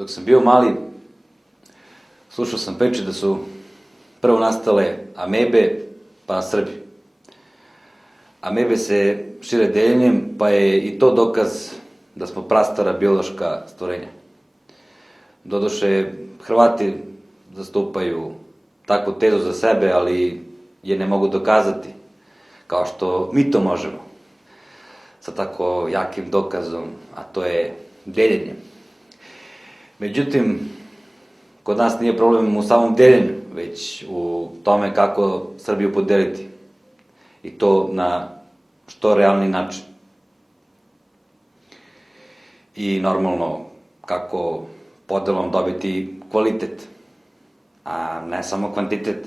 Dok sam bio mali, slušao sam priče da su prvo nastale amebe, pa Srbi. Amebe se šire deljenjem, pa je i to dokaz da smo prastara biološka stvorenja. Doduše, Hrvati zastupaju takvu tezu za sebe, ali je ne mogu dokazati, kao što mi to možemo, sa tako jakim dokazom, a to je deljenje. Međutim, kod nas nije problem u samom deljenju, već u tome kako Srbiju podeliti. I to na što realni način. I normalno, kako podelom dobiti kvalitet, a ne samo kvantitet.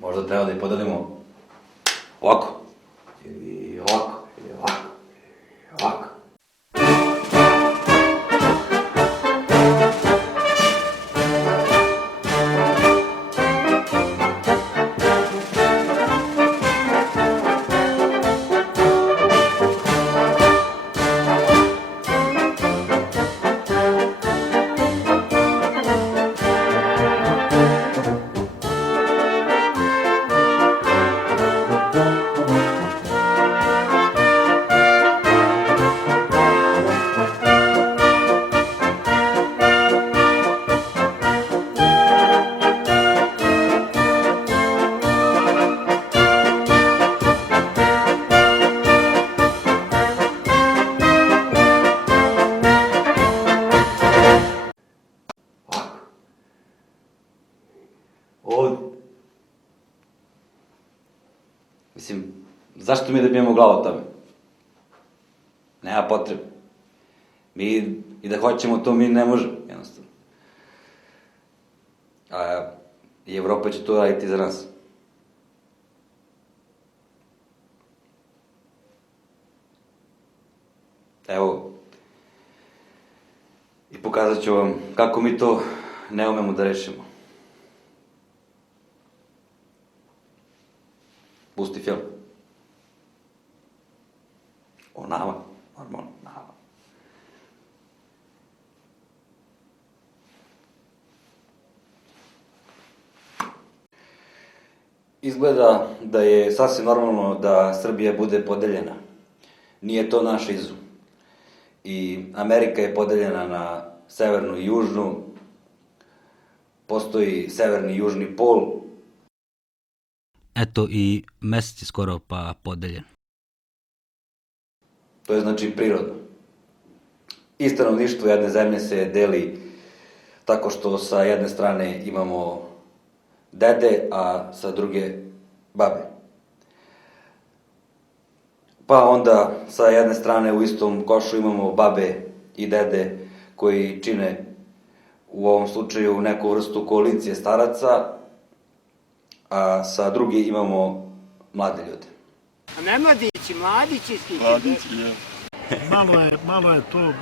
Možda treba da ih podelimo ovako, ili ovako, ili ovako, ili ovako. Ovdje. Mislim, zašto mi da bijemo glavu o tome? Nema potrebe. Mi i da hoćemo to, mi ne možemo, jednostavno. A i Evropa će to raditi za nas. Evo, i pokazat ću vam kako mi to ne umemo da rešimo. Pusti film. O nama, normalno, nama. Izgleda da je sasvim normalno da Srbija bude podeljena. Nije to naš izum. I Amerika je podeljena na severnu i južnu. Postoji severni i južni pol. Eto i mesec je skoro pa podeljen. To je znači prirodno. I stanovništvo jedne zemlje se deli tako što sa jedne strane imamo dede, a sa druge babe. Pa onda sa jedne strane u istom košu imamo babe i dede koji čine u ovom slučaju neku vrstu koalicije staraca, a sa druge imamo mlade ljude. A ne mladići, mladići stići. Mladići, je. Malo je to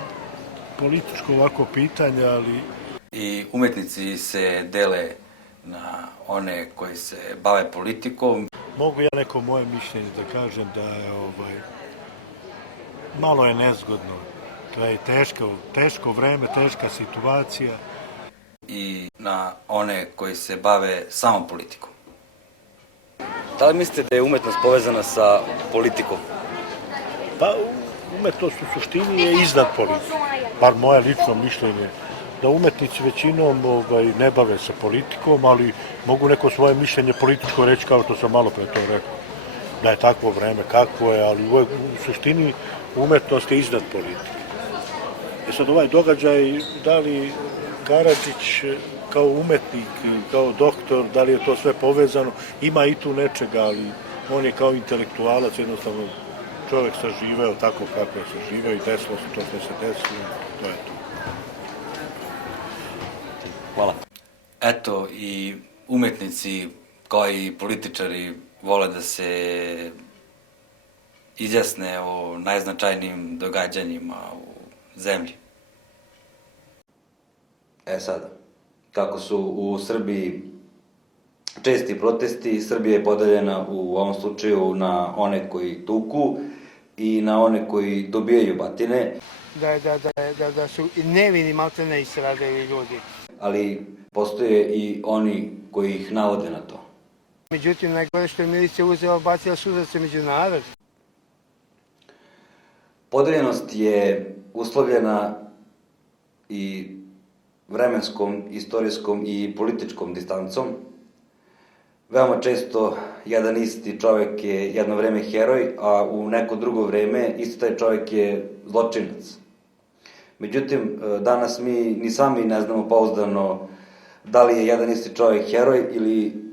političko ovako pitanje, ali... I umetnici se dele na one koji se bave politikom. Mogu ja neko moje mišljenje da kažem da je malo je nezgodno. To je teško vreme, teška situacija. I na one koji se bave samo politikom. Da li mislite da je umetnost povezana sa politikom? Pa umetnost u suštini je iznad politike. Bar moje lično mišljenje. Da umetnici većinom ne bave se politikom, ali mogu neko svoje mišljenje političko reći kao što sam malo pre to rekao. Da je takvo vreme kakvo je, ali u suštini umetnost je iznad politike. I sad ovaj događaj, da li Karadžić kao umetnik, kao doktor, da li je to sve povezano, ima i tu nečega, ali on je kao intelektualac, jednostavno čovjek saživeo tako kako je saživeo i desilo se to što se desilo, to je to. Hvala. Eto, i umetnici, kao i političari, vole da se izjasne o najznačajnijim događanjima u zemlji. Sada, kako su u Srbiji česti protesti. Srbija je podeljena u ovom slučaju na one koji tuku i na one koji dobijaju batine. Da su i nevini maltene istradali ljudi. Ali postoje i oni koji ih navode na to. Međutim, najgore što je milicija uzela, bacila sudaca među narod. Podeljenost je uslovljena i vremenskom, istorijskom i političkom distancom. Veoma često jedan isti čovek je jedno vreme heroj, a u neko drugo vreme isti taj čovek je zločinac. Međutim, danas mi ni sami ne znamo pouzdano da li je jedan isti čovek heroj ili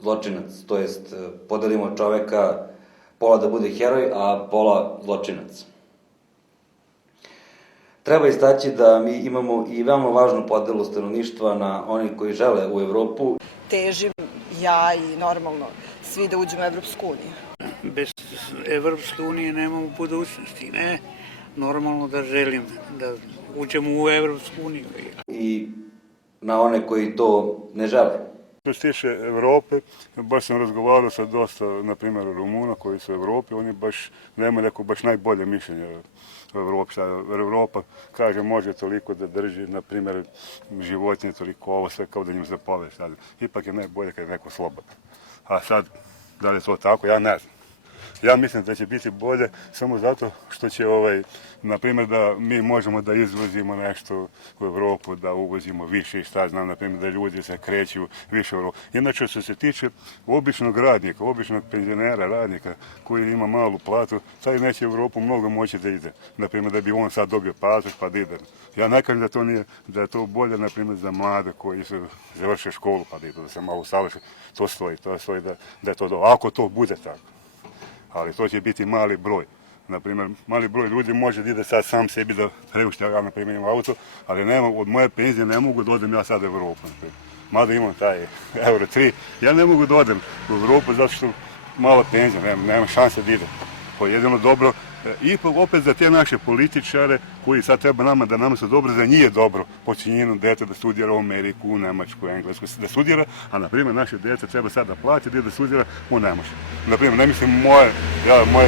zločinac. To jest, podelimo čoveka pola da bude heroj, a pola zločinac. Treba istaći da mi imamo i veoma važnu podelu stanovništva na oni koji žele u Evropu. Težim ja i normalno svi da uđemo u Evropsku uniju. Bez Evropske unije nemamo budućnosti, ne? Normalno da želim da uđemo u Evropsku uniju. I na one koji to ne žele. Što se tiče Evrope, baš sam razgovarao sa dosta, na primjer, Rumuna koji su u Evropi, oni baš nemaju neko baš najbolje mišljenje u Evropi. Evropa, kaže, može toliko da drži, na primjer, životinje, toliko ovo, sve kao da njim zapale. Ipak je najbolje kad je neko slobodan. A sad, da li je to tako, ja ne znam. Ja mislim da će biti bolje samo zato što će, na primjer, da mi možemo da izvozimo nešto u Evropu, da uvozimo više i šta znam, na primjer, da ljudi se kreću više u Evropu. Inače, što se tiče običnog radnika, običnog penzionera, radnika koji ima malu platu, taj neće u Evropu mnogo moći da ide. Na primjer, da bi on sad dobio pasoš pa da ide. Ja ne kažem da to nije, da je to bolje, na primjer, za mlade koji su završe školu pa da idu, da se malo usavrše. To stoji da je to dobro. Ako to bude tako. Ali to će biti mali broj. Naprimjer, mali broj ljudi može da ide sad sam sebi da preušti, ja na primjer imam auto, ali nema, od moje penzije ne mogu da odem ja sad u Evropu. Mada imam taj euro 3, ja ne mogu da odem u Evropu zato što mala penzija, nema šanse da idem. To je jedino dobro. I opet za te naše političare koji sad treba nama da nama su dobro, za njih je dobro poći njeno dete da studira u Ameriku, u Nemačku, u Englesku, da studira, a na primjer naše dete treba sad da plati da studira u Nemačku. Na primjer, ne mislim moje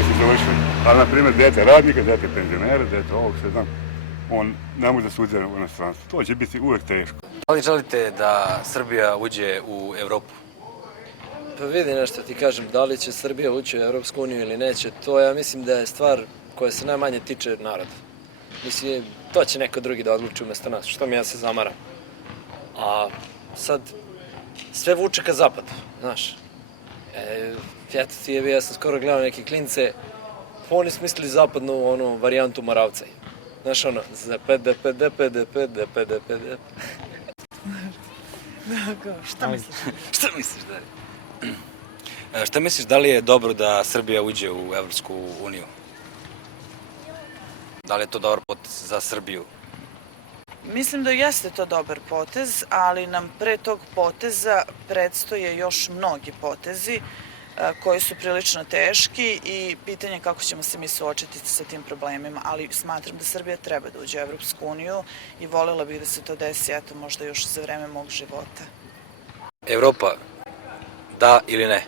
se završili, ali na primjer dete radnika, dete penzionera, dete ovog, sve znam, on ne može da studira u inostranstvu. To će biti uvek teško. Da li želite da Srbija uđe u Evropu? Pa vidi nešto ti kažem, da li će Srbija ući u Evropsku uniju ili neće, to ja mislim da je stvar koja se najmanje tiče naroda. Mislim, to će neko drugi da odluči umjesto nas, što mi ja se zamaram. A sad, sve vuče ka zapadu, znaš. Ja sam skoro gledao neke klince, oni smislili zapadnu onu varijantu Moravca. Znaš ono, ZPDP. Šta misliš? Šta misliš, Dari? Šta misliš, da li je dobro da Srbija uđe u Evropsku uniju? Da li je to dobar potez za Srbiju? Mislim da jeste to dobar potez, ali nam pre tog poteza predstoje još mnogi potezi koji su prilično teški i pitanje kako ćemo se mi suočiti sa tim problemima, ali smatram da Srbija treba da uđe u Evropsku uniju i voljela bih da se to desi, eto, možda još za vreme mog života. Evropa, da ili ne?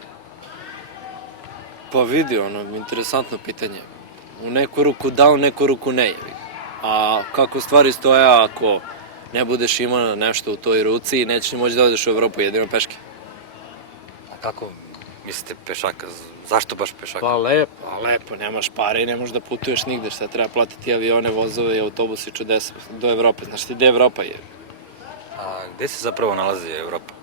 Pa vidi, interesantno pitanje. U neku ruku da, u neku ruku ne. A kako stvari stoje ako ne budeš imao nešto u toj ruci, nećeš ni moći da odeš u Evropu, jedino peške. A kako mislite pešaka? Zašto baš pešaka? Pa lepo, nemaš pare i ne možeš da putuješ nigde, šta treba platiti avione, vozove i autobusi čudesa do Evrope. Znaš ti gde Evropa je? A gde se zapravo nalazi Evropa?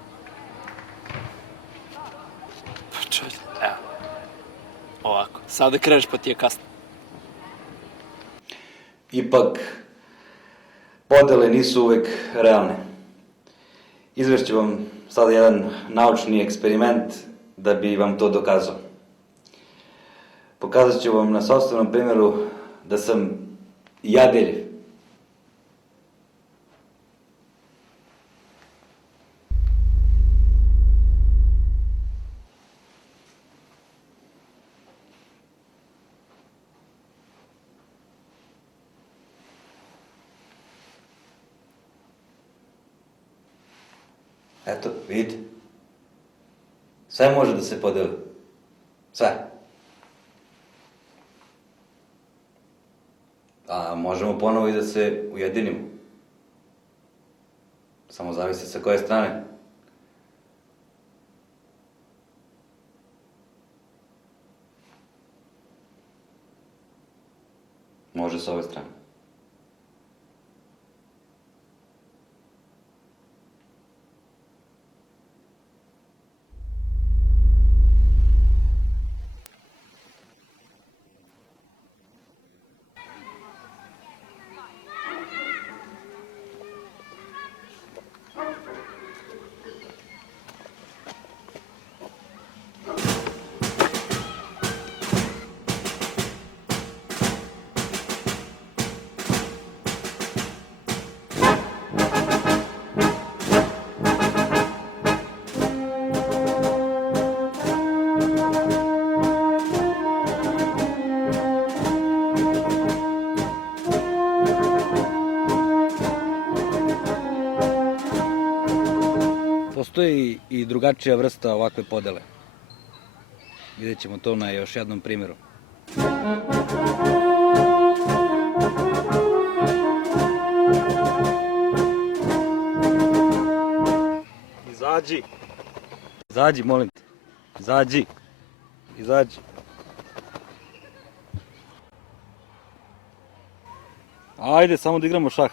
Pa čuj, evo. Ovako, sada kreneš pa ti je kasno. Ipak, podele nisu uvek realne. Izvešću vam sada jedan naučni eksperiment da bi vam to dokazao. Pokazat ću vam na sopstvenom primjeru da sam jadelj. Eto, vidite. Sve može da se podeli. Sve. A možemo ponovo i da se ujedinimo. Samo zavisi sa koje strane. Može sa ove strane. Postoji i drugačija vrsta ovakve podele. Vidjet ćemo to na još jednom primjeru. Izađi! Izađi, molim te. Izađi! Izađi! Ajde, samo da igramo šah.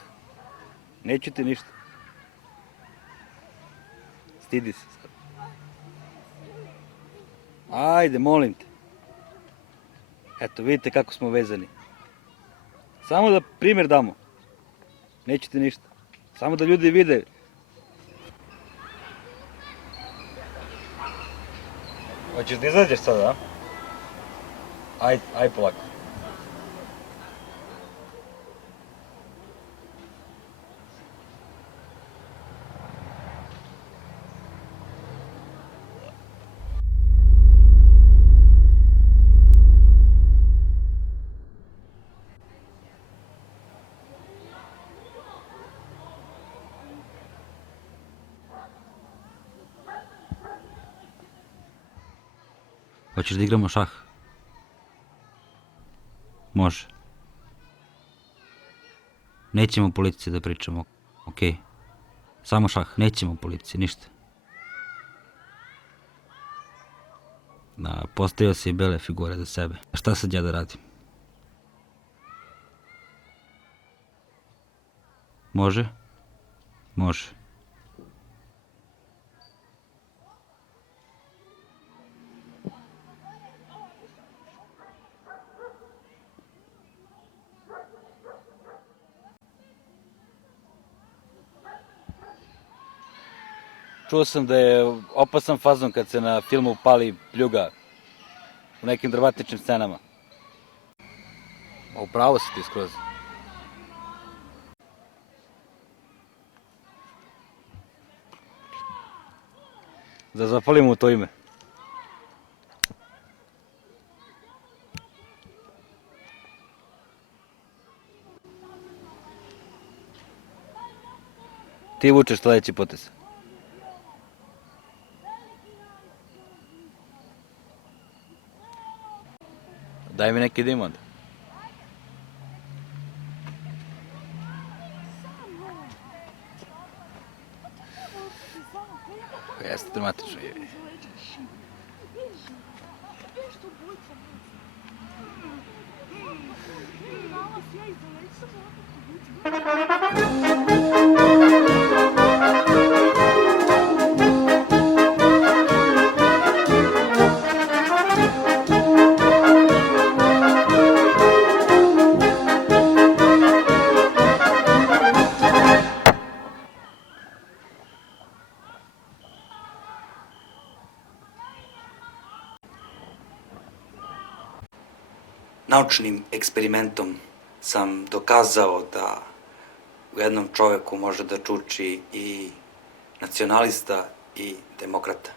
Neću ti ništa. Stidi se sad. Ajde, molim te. Eto, vidite kako smo vezani. Samo da primjer damo. Neću ti ništa. Samo da ljudi vide. Hoćeš da izađeš sada, a? Ajde polako. Hoćeš da igramo šah? Može. Nećemo o politici da pričamo, okej? Samo šah, nećemo o politici, ništa. Postavio si i bele figure za sebe. A šta sad ja da radim? Može? Može. Čuo sam da je opasan fazon kad se na filmu pali pljuga u nekim dramatičnim scenama. Upravo si ti skroz. Da zapalimo u to ime. Ti vučeš sledeći potez. Daj mi neki dim onda. Jeste dramatično. Naučnim eksperimentom sam dokazao da u jednom čoveku može da čuči i nacionalista i demokrata.